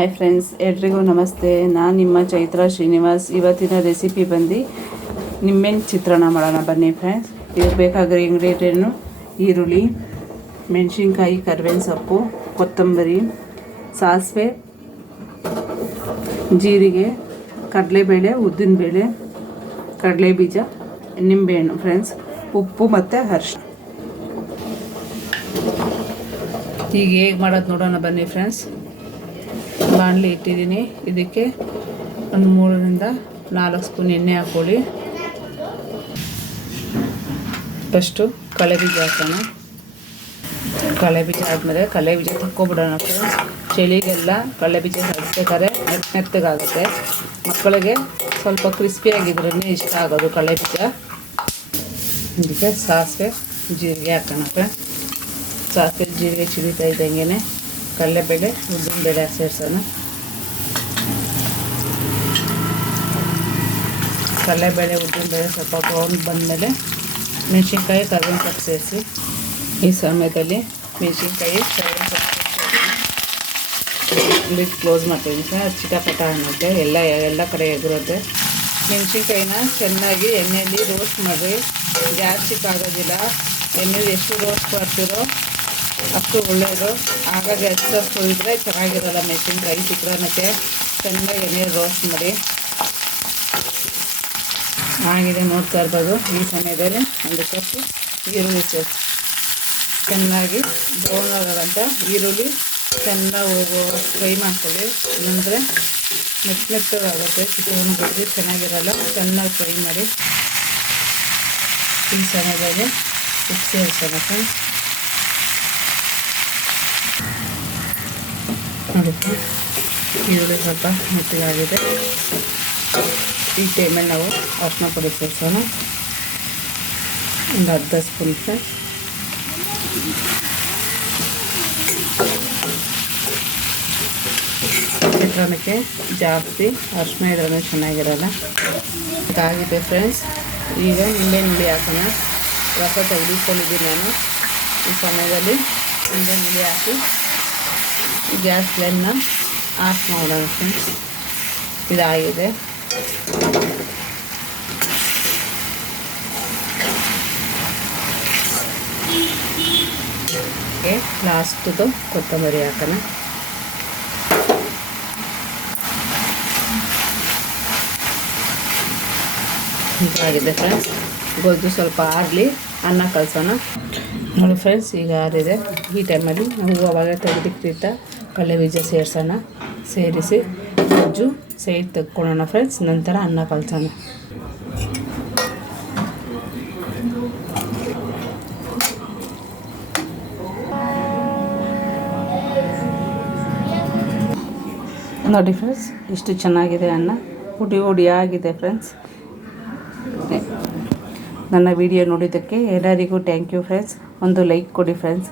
Hi friends, ಎಲ್ರಿಗೂ ನಮಸ್ತೆ. ನಾನು ನಿಮ್ಮ ಚೈತ್ರ ಶ್ರೀನಿವಾಸ್. ಇವತ್ತಿನ ರೆಸಿಪಿ ಬಂದು ನಿಂಬೆಹಣ್ಣು ಚಿತ್ರಾನ್ನ ಮಾಡೋಣ ಬನ್ನಿ ಫ್ರೆಂಡ್ಸ್. ಇದಕ್ಕೆ ಬೇಕಾಗಿರೋ ಇಂಗ್ರೀಡಿಯೆಂಟು ಈರುಳ್ಳಿ, ಮೆಣಸಿನ್ಕಾಯಿ, ಕರಿಬೇವಿನ ಸೊಪ್ಪು, ಕೊತ್ತಂಬರಿ, ಸಾಸಿವೆ, ಜೀರಿಗೆ, ಕಡಲೆಬೇಳೆ, ಉದ್ದಿನಬೇಳೆ, ಕಡಲೆಬೀಜ, ನಿಂಬೆಹಣ್ಣು ಫ್ರೆಂಡ್ಸ್, ಉಪ್ಪು ಮತ್ತು ಅರಿಶಿನ. ಈಗ ಹೇಗೆ ಮಾಡೋದು ನೋಡೋಣ ಬನ್ನಿ ಫ್ರೆಂಡ್ಸ್. ಬಾಣಲಿ ಇಟ್ಟಿದ್ದೀನಿ. ಇದಕ್ಕೆ ಒಂದು 3ರಿಂದ 4 ಸ್ಪೂನ್ ಎಣ್ಣೆ ಹಾಕ್ಕೊಳ್ಳಿ. ಫಸ್ಟು ಕಡಲೆಬೀಜ ಹಾಕೋಣ. ಕಡಲೆಬೀಜ ಆದಮೇಲೆ ಕಡಲೆಬೀಜ ತಕ್ಕೊಬಿಡೋಣ ಫ್ರೆಂಡ್ಸ್. ಚಳಿಗೆಲ್ಲ ಕಡಲೆಬೀಜ ಹಚ್ಬೇಕಾದ್ರೆ ಮೆತ್ತಗಾಗುತ್ತೆ. ಮಕ್ಕಳಿಗೆ ಸ್ವಲ್ಪ ಕ್ರಿಸ್ಪಿಯಾಗಿದ್ರೇ ಇಷ್ಟ ಆಗೋದು ಕಡಲೆಬೀಜ. ಇದಕ್ಕೆ ಸಾಸಿವೆ, ಜೀರಿಗೆ ಹಾಕೋಣ ಫ್ರೆಂಡ್ಸ್. ಸಾಸಿವೆ ಜೀರಿಗೆ ಚಿಡಿತಾ ಇದ್ದಂಗೆ ಕಡಲೆಬೇಳೆ, ಉದ್ದಿನಬೇಳೆ ಸೇರಿಸೋಣ. ಕಡಲೆಬೇಳೆ, ಉದ್ದಿನಬೇಳೆ ಸ್ವಲ್ಪ ಬ್ರೌನ್ ಬಂದಮೇಲೆ ಮೆಣಸಿನ್ಕಾಯಿ, ಕರಿಬೇವಿನ ಸೊಪ್ಪು ಸೇರಿಸಿ. ಈ ಸಮಯದಲ್ಲಿ ಮೆಣಸಿನ್ಕಾಯಿ, ಕರಿಬೇವಿನ ಸೊಪ್ಪು ಲಿಡ್ ಕ್ಲೋಸ್ ಮಾಡ್ತೀವಿ ಸರ್. ಚಿಟಪಟ ಅನ್ನೋಕ್ಕೆ ಎಲ್ಲ ಕಡೆ ಎಗುರುತ್ತೆ. ಮೆಣಸಿನ್ಕಾಯಿನ ಚೆನ್ನಾಗಿ ಎಣ್ಣೆಯಲ್ಲಿ ರೋಸ್ಟ್ ಮಾಡಿ. ಜಾಸ್ತಿ ಆಗೋದಿಲ್ಲ. ಎಣ್ಣೆಲಿ ಎಷ್ಟು ರೋಸ್ಟ್ ಮಾಡ್ತೀರೋ ಅಷ್ಟು ಒಳ್ಳೆಯದು. ಹಾಗಾಗಿ ಅಷ್ಟು ಇದ್ದರೆ ಚೆನ್ನಾಗಿರೋಲ್ಲ ಮೆಣಸಿನ್ಕಾಯಿ ಚಿತ್ರಾನ್ನಕ್ಕೆ. ಚೆನ್ನಾಗಿ ಎಣ್ಣೆ ರೋಸ್ಟ್ ಮಾಡಿ. ಆಗಿದೆ ನೋಡ್ತಾ ಇರ್ಬೋದು. ಈ ಸಮಯದಲ್ಲಿ ಒಂದು ಕಪ್ಪು ಈರುಳ್ಳಿ ಸೇರಿಸಿ ಚೆನ್ನಾಗಿ ಬ್ರೌನ್ ಆಗೋಂಥ ಈರುಳ್ಳಿ ಚೆನ್ನಾಗಿ ಫ್ರೈ ಮಾಡ್ಕೊಳ್ಳಿ. ಇಲ್ಲಾಂದರೆ ಮೆತ್ತಗಾಗುತ್ತೆ. ಚಿತ್ರಾನ್ನ ಬಗ್ಗೆ ಚೆನ್ನಾಗಿರಲ್ಲ. ಚೆನ್ನಾಗಿ ಫ್ರೈ ಮಾಡಿ. ಈ ಸಮಯದಲ್ಲಿ ಉಪ್ಪು ಸೇರಿಸೋಣ ಫ್ರೆಂಡ್ಸ್. ನೋಡಿ, ಈರುಳ್ಳಿ ಸ್ವಲ್ಪ ಮೆತ್ತಗಾಗಿದೆ. ಈ ಟೈಮಲ್ಲಿ ನಾವು ಅರಿಶಿನ ಪುಡಿ ಸೇರಿಸೋಣ. ಒಂದು ಅರ್ಧ ಸ್ಪೂನ್ ಫ್ರೆಂಡ್ಸ್. ಚಿತ್ರಾನ್ನಕ್ಕೆ ಜಾಸ್ತಿ ಅರಿಶಿನ ಇದ್ರೂ ಚೆನ್ನಾಗಿರಲ್ಲ. ಇದಾಗಿದೆ ಫ್ರೆಂಡ್ಸ್. ಈಗ ನಿಂಬೆಹಣ್ಣು ಹಾಕೋಣ. ರಸ ತೆಗೆದುಕೊಂಡಿದ್ದೀನಿ ನಾನು. ಈ ಸಮಯದಲ್ಲಿ ನಿಂಬೆಹಣ್ಣು ಹಾಕಿ ಗ್ಯಾಸ್ ಫ್ಲೇಮ್ನ ಆಫ್ ಮಾಡೋಣ ಫ್ರೆಂಡ್ಸ್. ಇದಾಗಿದೆ. ಲಾಸ್ಟ್ದು ಕೊತ್ತಂಬರಿ ಹಾಕೋಣ. ಇದಾಗಿದೆ ಫ್ರೆಂಡ್ಸ್. ಗೊಜ್ಜು ಸ್ವಲ್ಪ ಆರಲಿ, ಅನ್ನ ಕಲಸೋಣ. ನೋಡಿ ಫ್ರೆಂಡ್ಸ್, ಈಗ ಆರಿದೆ. ಈ ಟೈಮಲ್ಲಿ ನಾವು ಅವಾಗ ತೆಗೆದಿಟ್ಟಿದ್ದ ಕಡಲೆಬೀಜ ಸೇರಿಸೋಣ. ಸೇರಿಸಿ ಗೊಜ್ಜು ಸೈಡ್ ತೆಗೆದುಕೊಳ್ಳೋಣ ಫ್ರೆಂಡ್ಸ್. ನಂತರ ಅನ್ನ ಕಲಸೋಣ. ನೋಡಿ ಫ್ರೆಂಡ್ಸ್, ಇಷ್ಟು ಚೆನ್ನಾಗಿದೆ ಅನ್ನ. ಹುಡಿ ಆಗಿದೆ ಫ್ರೆಂಡ್ಸ್. ನನ್ನ ವಿಡಿಯೋ ನೋಡಿದ್ದಕ್ಕೆ ಎಲ್ಲರಿಗೂ ಥ್ಯಾಂಕ್ ಯು ಫ್ರೆಂಡ್ಸ್. ಒಂದು ಲೈಕ್ ಕೊಡಿ ಫ್ರೆಂಡ್ಸ್.